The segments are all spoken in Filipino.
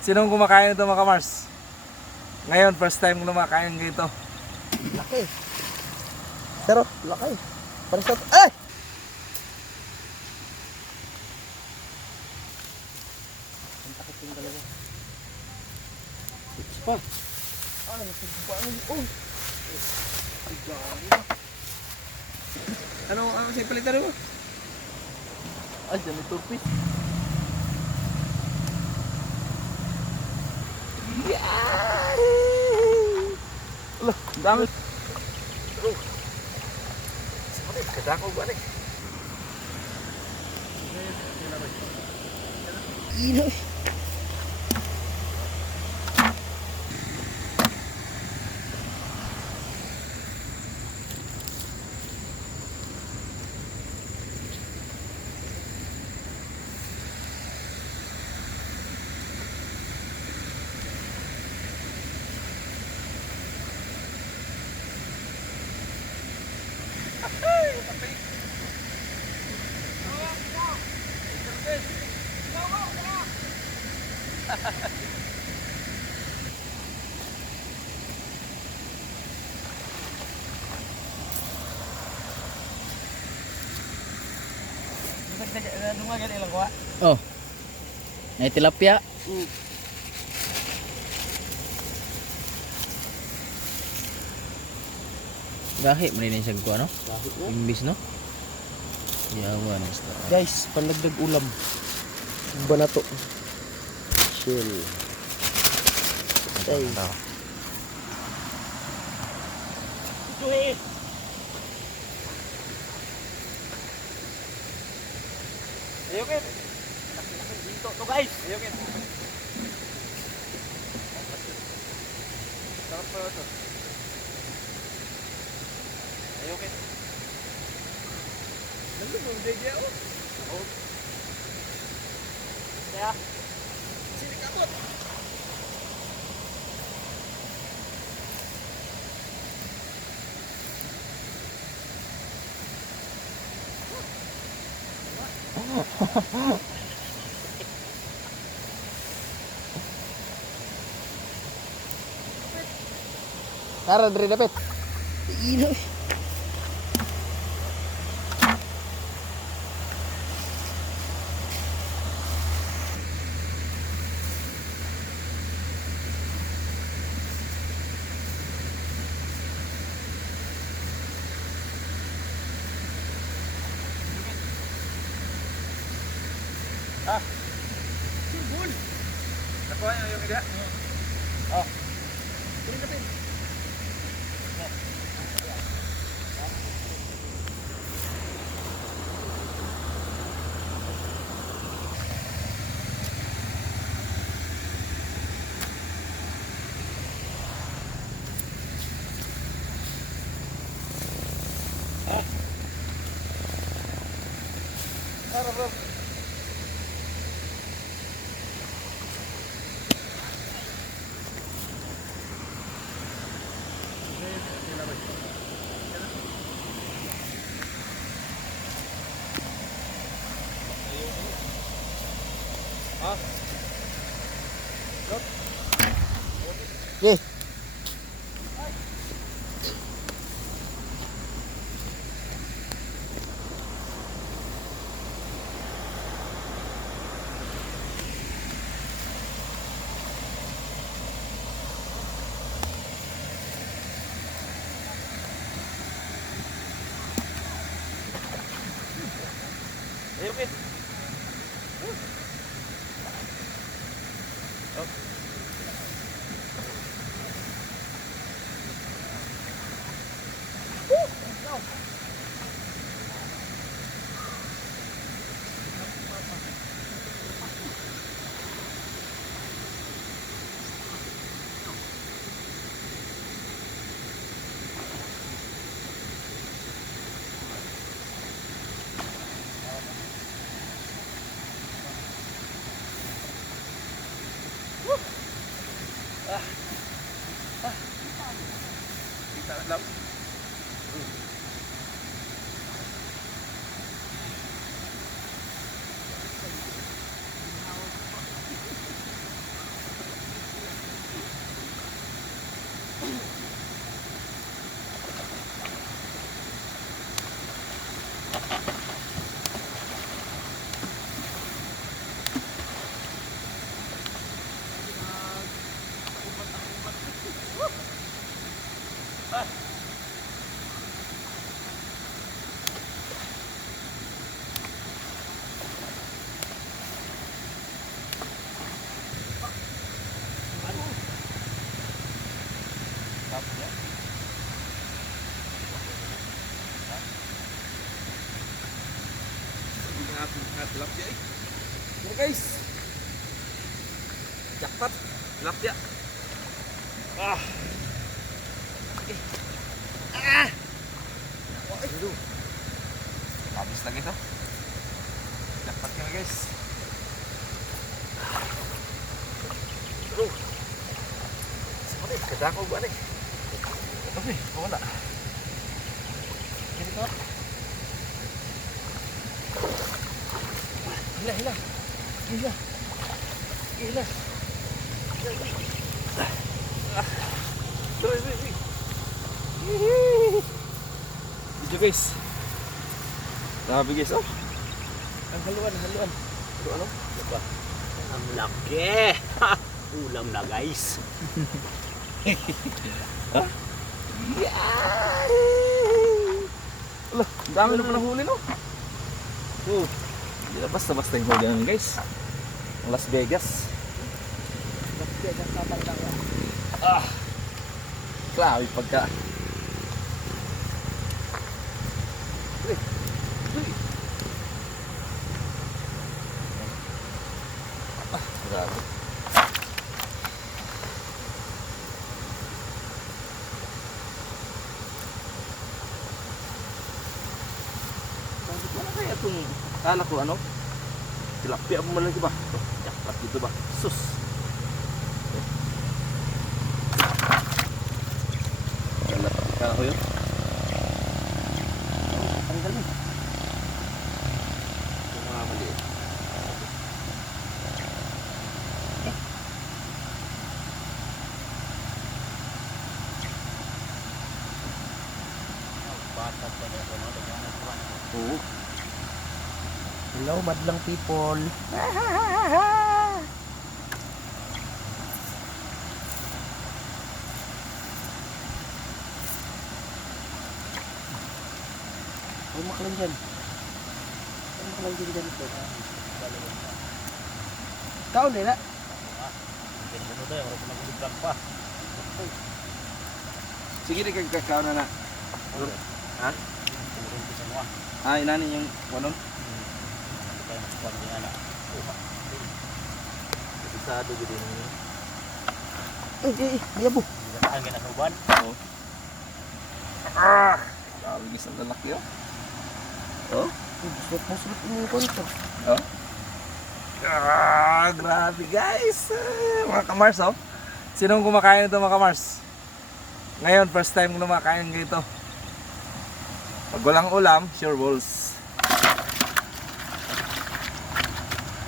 Sinong kumakain ito mga Mars? Ngayon, first time kumakain ganito. Laki. Pero, laki. Para sa... Ay! Ang takot yung dalawa. Ito pa. Ah, nagsigba na yun. Oh! Ay, gano'n. Ano siya palitan mo? Ay, dyan may turpis. Alah, dami. Kadako ba ni? Ino. Oh. May tilapia. Gahi mo rin siya ko ano? Imbis no? Yawa na sta. Guys, pandagdag ulam. Ba na to? Chill. Ay. Ayukin. Dito to guys. Ayukin. Sarap pa ito. Ayukin. Nalubog dia oh. Oh. Ya. Sini kabut. Tara, dari dapat. Ino. Sibul. Nakuha niyo yung ida? Oh. Kunin natin. Tara bro. Ye. Ayukin. Oh. Kita lắm. Tilapia eh. Oh guys. Jackpot. Tilapia. Ah. Okay. Ah. Oh, aduh. Habis lagi tuh. Jackpot kena guys. Aduh. Seperti kita aku buat nih. Oke, mau enggak? Ini kok. Hilang, hilang. Hilang. Hilang. Terus. Itu guys. Grabe guys, oh. Ang haluan. Haluan ano? Diba? Ang laki! Ha! Ulam na guys. Ha? Alah, ang dami na pala huli no. Oh. Hindi na basta-basta yung huli namin guys. Ang Las Vegas. Las Vegas na talaga. Ah. Grabe pagka. Ah, grabe. Ano kaya itong kala ko ano? Tilapia mo malaki ba? Ito, jackpot dito ba? Sus! Kala ko yun? Ang galing. Ito mga maliit. Bata pa na ito, no? Oo. Hello, madlang people. Ay, makalang dyan. Ay, makalang dyan dyan ito. Kaon nila. Ganito tayo, wala ko nag-vlog pa. Sige rin kagkakaw na na. Ha? Turun ko sa mga. Ah, inanin yung wanon? Kaya nagpag niya na. Isado ko din yun. Ay, abo. Hindi na tayo ginagawan. Oo. Ah! Sabi guys, ang lalaki oh. Oh? Sulit mo yung konto. Oh? Ah, grabe guys! Mga kamars oh. Sinong kumakain ito mga kamars? Ngayon, first time ko kumakain ganito. Pag walang ulam, sure balls.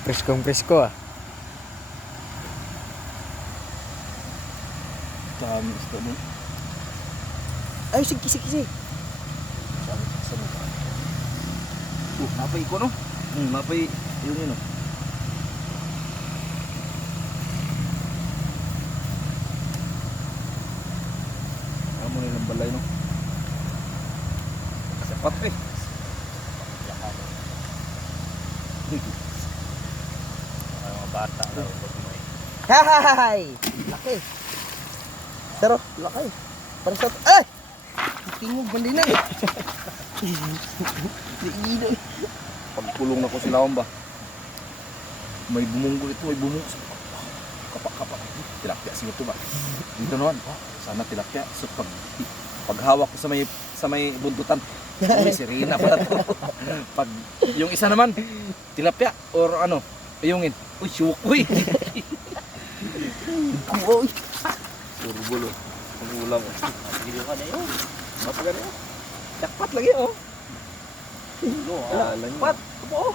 Preskong-presko ah. Dami gusto mo. Ay, sige. Mapay ko no? Mapay yung yun oh. Amo nilang balay no? Sapat eh. Mga bata daw. Hi! Laki. Pero, laki. Para sa... Ay! Tingog, bandi na eh. Hindi eh. Pagkulong na ko sila ba? May bumunggol ito, may bumungos. Kapak. Tilapia siguro ito ba? Dito naman. Oh, sana tilapia. So paghawak ko sa may buntutan. Uy, sirena pala to. Pag yung isa naman, tilapia or ano, ayungin. Uy, syukoy. Uy. Puro bulo. Ang ulam. Sige ka na yun. Mapagan yun. Jackpot lagi oh. Alam Jackpot. Oo.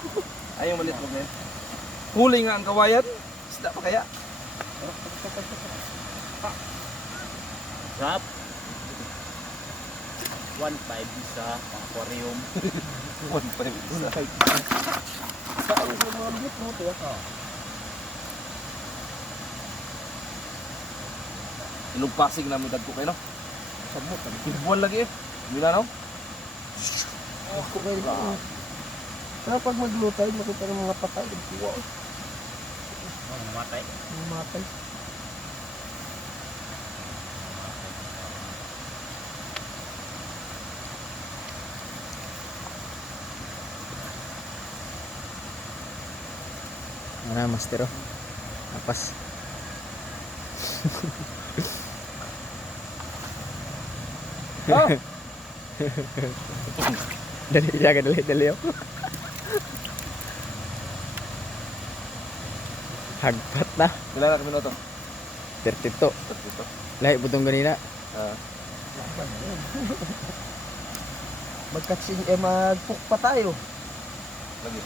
Ayaw malit mo ngayon. Huli nga ang kawayan. Isda pa kaya? Rap. 1.5 isa, aquarium. 1.5 isa. Saan sa mga lubot mo ito? Inugpasig na mo dagko kayo no? Sabot. Ibuan lagi eh. Hindi na no? Ako kayo ba? Pero pag maglutay, makita ng mga patay. Kuwa. Mamatay? Mamatay. Ano master oh. Apas. Ah! Dali, jaga dali oh. Hagpat na. Ilan na minuto? 32. Ito. Lahi butong ganina. Magpuk pa tayo. Lagi.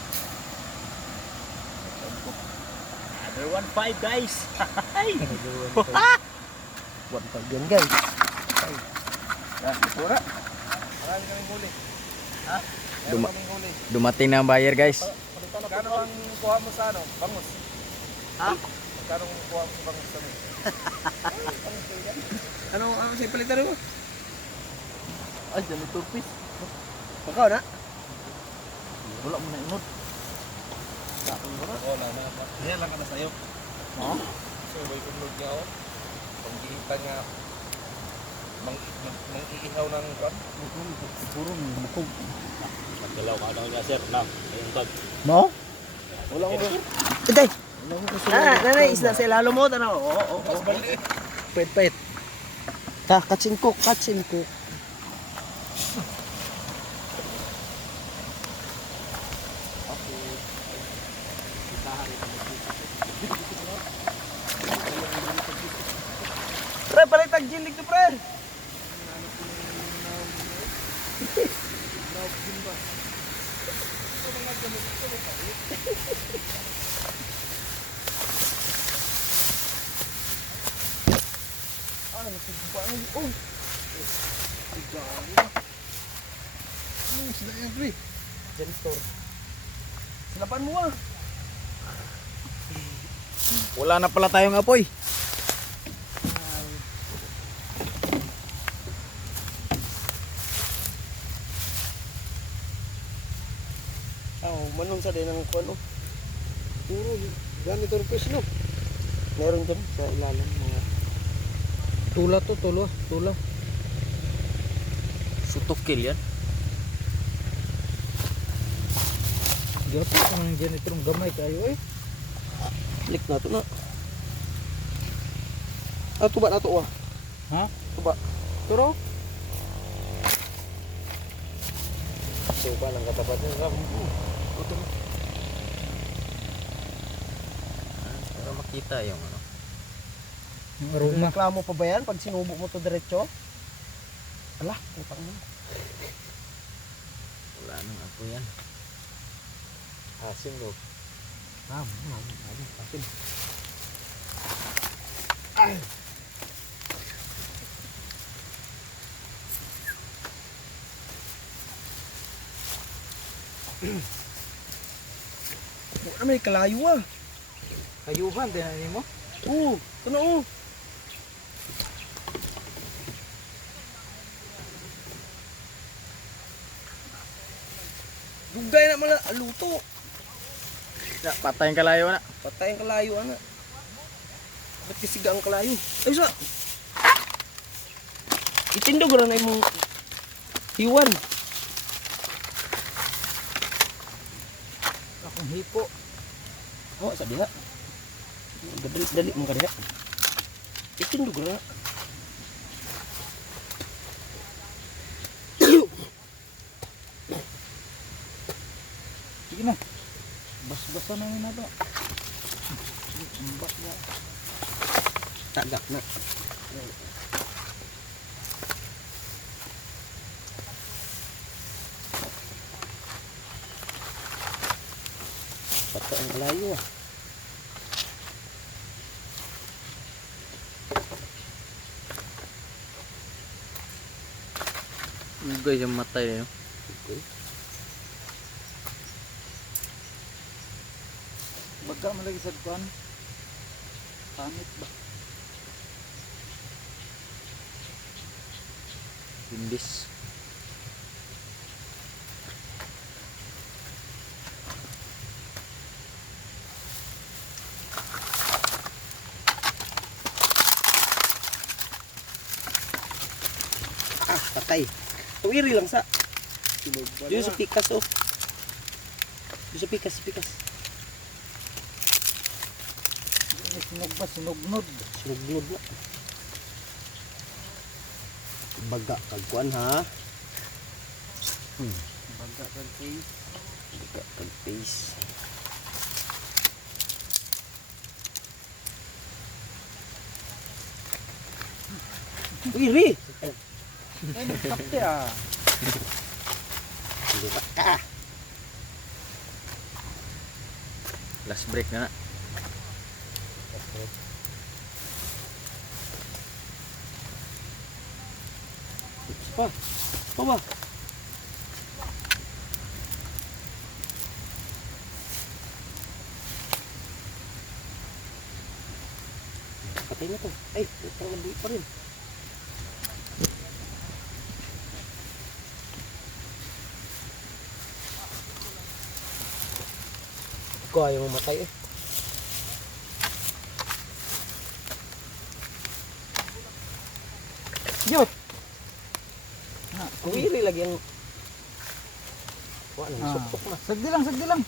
Another 1-5 guys. Buwan pa yan guys. Yan, ito na. Marami kaming huli. Ha? Meron Duma- kaming huli. Dumating na ang buyer guys. Magkano ang kuha mo sa ano? Bangus. Ha? Magkano ang kuha mo sa bangus sa amin? Ano sa'yo palitan mo? Ay, dyan ito piece. Pagkaw na? Wala mo na inod. Wala na. Yan lang ka na sa'yo. Ha? So, may kunod niya ako. Pag-iita niya, mang-iihaw ng kwan. Puro bukog. Magdalaw ka daw niya sir. Na, ayun tag. Mo? Wala ko. Itay. Nanay, isda sa ilalo mo. Tanaw. Oo. Pait. Ta, katsin cook. Pre, palitag gilig to pre. Sila yan, pre. Janitor. Silapan mo ah. Wala na pala tayong apoy. Manong sa din ang kuano. Puro ganito rin pwes, no? Meron dyan sa ilalim mga tula. Sutokil yan. Gapo kung ganito rin gamay kayo eh. Click na ito na. Tuba na ito ah. Ha? Tuba. Turo. Tuba lang katapat niya. Para makita yung ano. Yung aroma. Reklamo pa ba yan pag sinubo mo to diretso? Ala, putang mo. Wala nang apoy yan. Asim no. Asim. Ano may kalayo ah. Kayuhan din mo. Oo, ano oh. Dugay na mala luto. Patayin kalayo na. Patay ang kalayo ana. Ba't kisiga ang kalayo? Ay sa. Itindog ra na imong hiwan. Akong hipo. Oh, sabi nga. Dali mo kaya. Itindog ra. Sige na. Bas-basa na yun na ba? Bas na. Tagak na. Pata ang layo ah. Guys, yung matay no. Bagka malagi sa kwan. Pangit ba? Imbis. Patay. Tuwiri lang sa. Yun sa pikas oh. Yun sa pikas. Sinog ba? Sinugnod. Sinugnod na. Baga kagkuan ha. Baga kag face. Baga kag face. Wiri! Ay, nagkapte ah. Lupa ka. Last break na na. Pa. Pa ba? Patay na to. Ay, utang nabui pa rin. Ko ayaw mamatay eh. Yot! Kuwiri lagi ang... Wala, supok na. Sagdi lang, sagdi lang.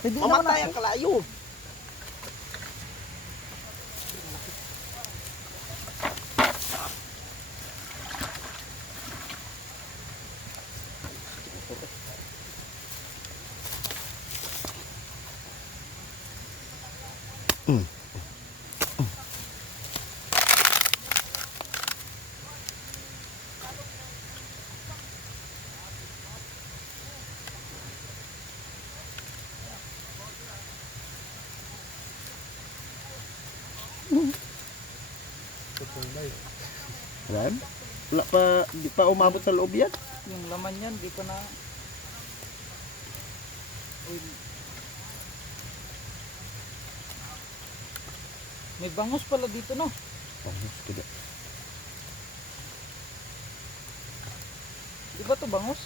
Sagdi lang Mamatay na. ang kalayo. Ran? Wala pa, di pa umabot sa loob yan. Yung laman yan, di pa na... Uy. May bangus pala dito, no? Di ba to bangus?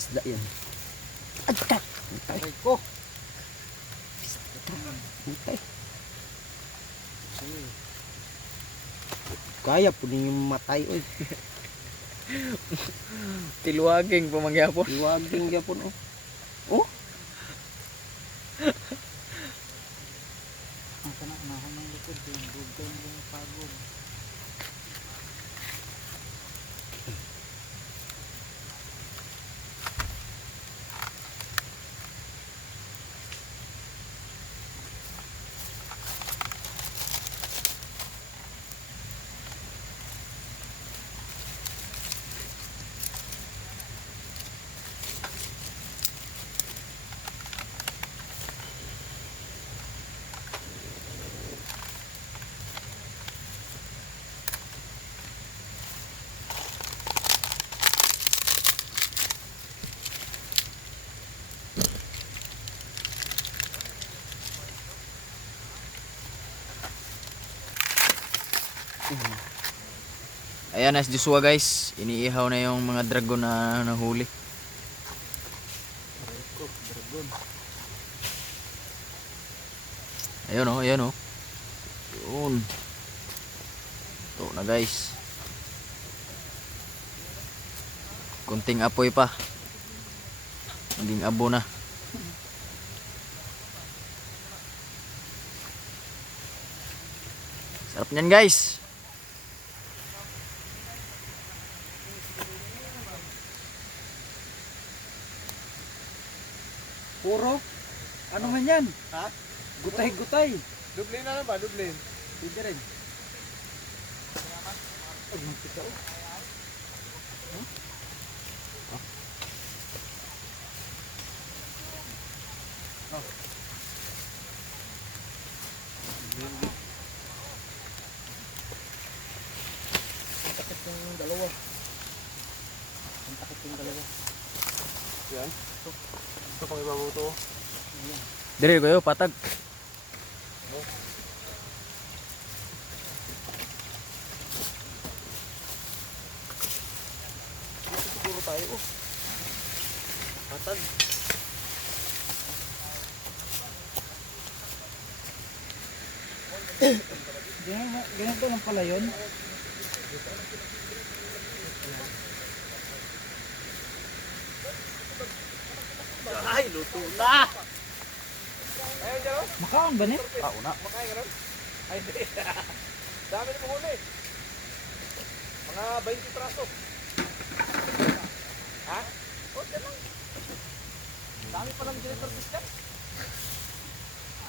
Isda yan. Aray ko. Putay. Kaya po yung matay oy. Tiluaging pamangyapon. Iwaging gyapon oh. Oh, Ang kanang ng likod, yung bugay yung pagod. Ayan, as Joshua guys, iniihaw na yung mga dragon na nahuli. Ayun oh, ayun oh. Yun. Ito na guys. Kunting apoy pa. Maging abo na. Sarap niyan guys. Puro? Ano man yan? Ha? Gutay-gutay. Dublin na ba? Dublin. Pwede rin. Ay, magpita oh. Ang takot yung dalawa. Ang takot yung dalawa. Yan. Ito pang ibabaw to. Dire kayo patag. Siguro tayo oh. Patag. Ganito lang pala yun. Ay, luto na. Makaon ba ni? Una. Makain ka nun? Ay, hindi. Dami na mahuli. Mga 20 praso. Ha? O, dyan lang. Dami pa lang director fiscal.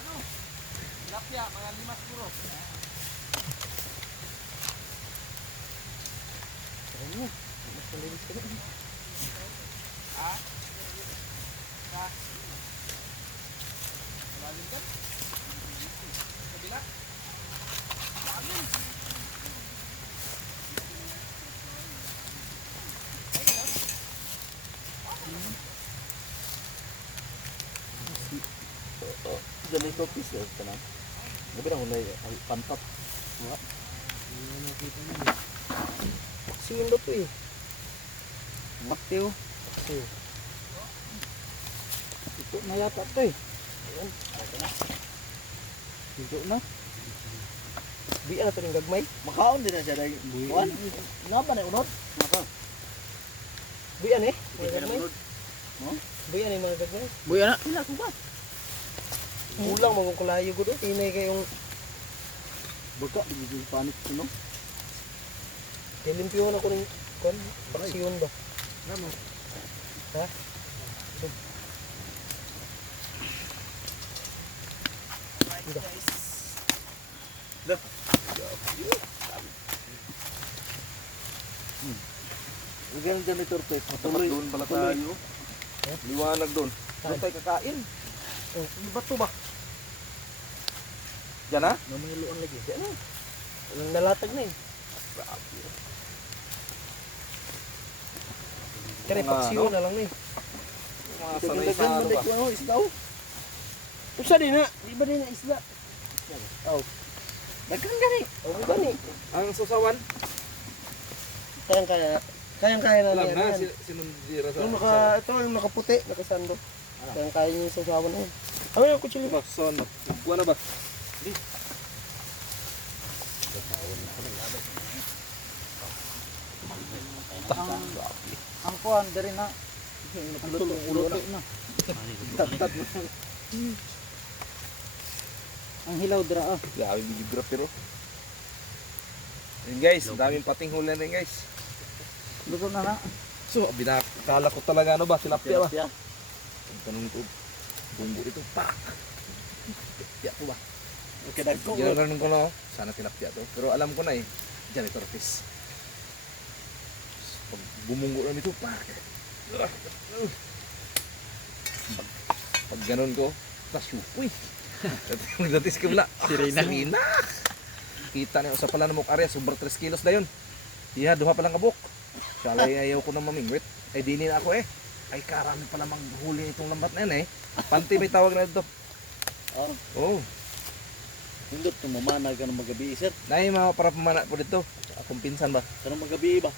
Ano? Tilapia, mga 5 siguro. Ha? Ha? Malalim ka? Kabila? Malalim. Ganito piece na ito na. Gabi na hulay pantat. Singin ba to eh? Mateo. Ito na yata ito eh. Ito na. Biya na to rin gagmay. Makaon din na siya dahil buwan. Napa na unod? Maka. Biya na eh. Mga gagmay. No? Biya na yung mga gagmay. Buya na. Pila ko ba? Ulang mga kulayo ko doon. Inay kayong Baka, bigyan panik ko no? kilimpiyuhan ako ng kon. Paksiyon ba? Ano? Ha? Bigyan ganito ito. Matapat doon pala tayo. Liwanag doon. Saan? Doon tayo kakain. Oh, ano ba to ba? Yan ha? Namiluan lagi. Ano? Walang nalatag na eh. Kaya Mga paksiyon ano? na lang na eh. Mga sanay sa ano ba? Ano, isdaw? Usa din na. Di ba din na isla? Oh. Nagkang gani. Oh, ba ni? Ang susawan? Kayang-kaya. Kayang-kaya na Alam niya. na, Yan. sinundira sa... Yung ito yung nakaputi, nakasando. Kayang-kaya niya yung sasawan na yun. Ano yung kutsilyo? Ba, son, kuha na ba? Ang kuhan, dari na. Ang ulo na. Tatad mo. Ang hilaw dira ah. Grabe bigibra pero. Yun guys, daming pating huli rin guys. Luto na na. So, binakala ko talaga ano ba, tilapia ba? Tilapia. Ang tanong ito, bumbu ito, pak! Tilapia po ba? Okay, dagko. Ginaganon ko na, sana tilapia to. Pero alam ko na eh, janitor fish. Pag bumunggo na nito, pak! Pag ganon ko, nasyupoy. Magdatis ka wala. Sirena. Sirena. Kita niyo sa pala ng mukha area, sobrang 3 kilos na yun. Iya, duha pa lang kabuk. Kalay ayaw ko na mamingwit. Ay dinin ako eh. Ay karami pala manghuli itong lambat na yan eh. Panti may tawag na ito. Oh, Oh. hindot mo mamana ka ng magabi sir. Nay mga para pamana po dito. Akong pinsan ba? Kanang magabi ba?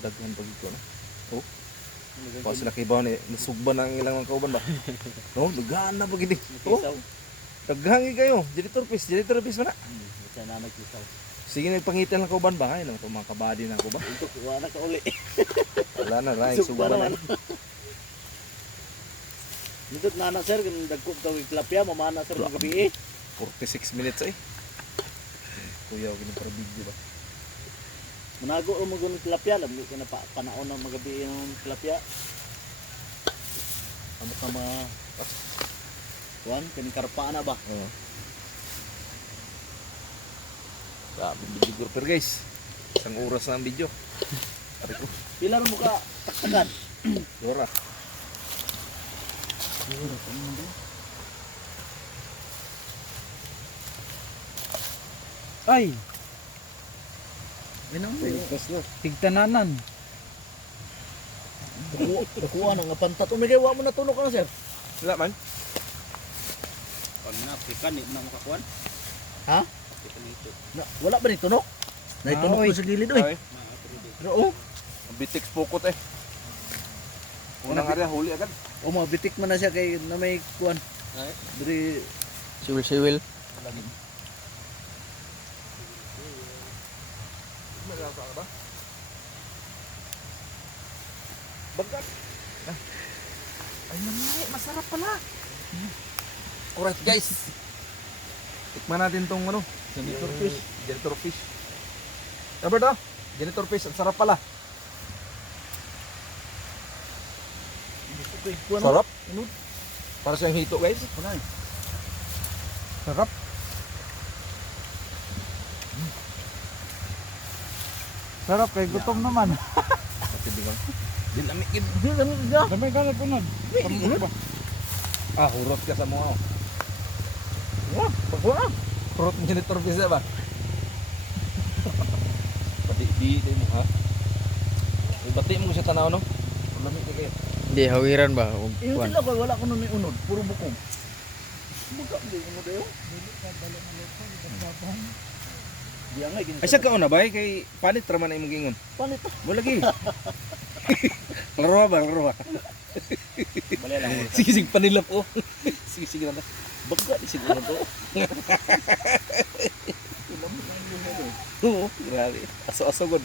Daghan pag ito na. Oh. Pa sila kay ni nasugban ang ilang mga kauban ba? No, daghan na pag ini. Oh. Kisaw. Daghan kayo. Janitor fish man na. Sa nanay kisaw. Sige nagpangitan lang kauban ba? Ay nang mga kabady na ko ba? Ito kuha na ka uli. Wala na ray Sugba sugban na. naman. Hindot na na sir, kung dagkop daw yung tilapia, mamana sir magabi eh. 46 minutes eh. Kuya, ganun para video ba? Manago mo ng tilapia, lamig ka na panaon ng magabi ng tilapia. Amo ka ma... Kuhan, kanikarpa na ba? Oo. Dami video grouper guys. Isang oras na ang video. Ari ko. Pila mo ka taktakan? Dora. Ay, Pas na. tigtananan. Nakuha na nga pantat. Umigawa mo na tunok ka na sir. Wala man. Ano na, pikan, hindi na makakuan. Ha? Pikan ito. Na, wala ba ni tunok? Naitunok Oy. ko sa gilid oy. Ay, Pero oh, ang bitik pukot eh. Unang area huli agad. oh mabitik man na siya kay na may kuan. Ay. Diri Siwil-siwil. Magagawa ka ba? Bagat. Ay naman, masarap pala. Alright guys. Tikman natin tong ano, janitor fish. Janitor fish. Robert ah, janitor fish, ang sarap pala. Sarap. Para siyang hito guys. Sarap. Sarap kay gutom naman. Dinamigin. Damay ka na punod. Ah, hurot ka sa mga. Wah, pagwala. Hurot ng janitor fish ba? Pati di mo ha. Ibati mo siya tanaw no. Lamig ka kayo. Hindi, hawiran ba? Huwag Yung kuwan. sila ko wala ko nun may unod, puro bukong. Buka mo mo dayo. Diya nga gini. Ay siya kauna ba kay panit ra man ay magingon. Panit to. Mo lagi. Laro ba, laro ba. Bali lang. Sige sige panilap oh. Sige sige na. Baga di siguro to. Oo, grabe. Aso-aso god.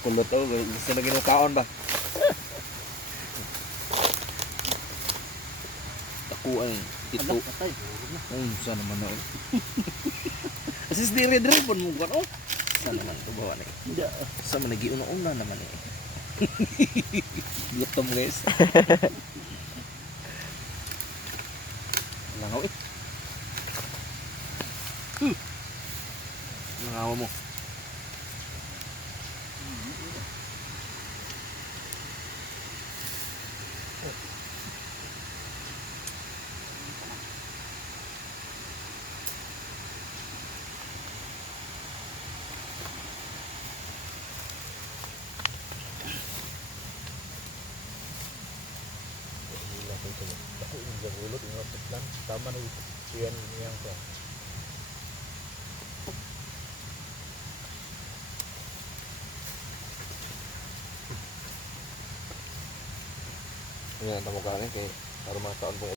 Kulot to, gusto na ginukaon ba? Takuan, tito. Patay. Sana man na. Asis di red ribbon mo kan oh. Saan naman ito bawa na eh? Diya. Saan man nag-iuna-una naman eh? Gutom guys. Langaw eh. Nangawa mo. Tama na yan yang ko. Yan tamo ka kay para mga taon po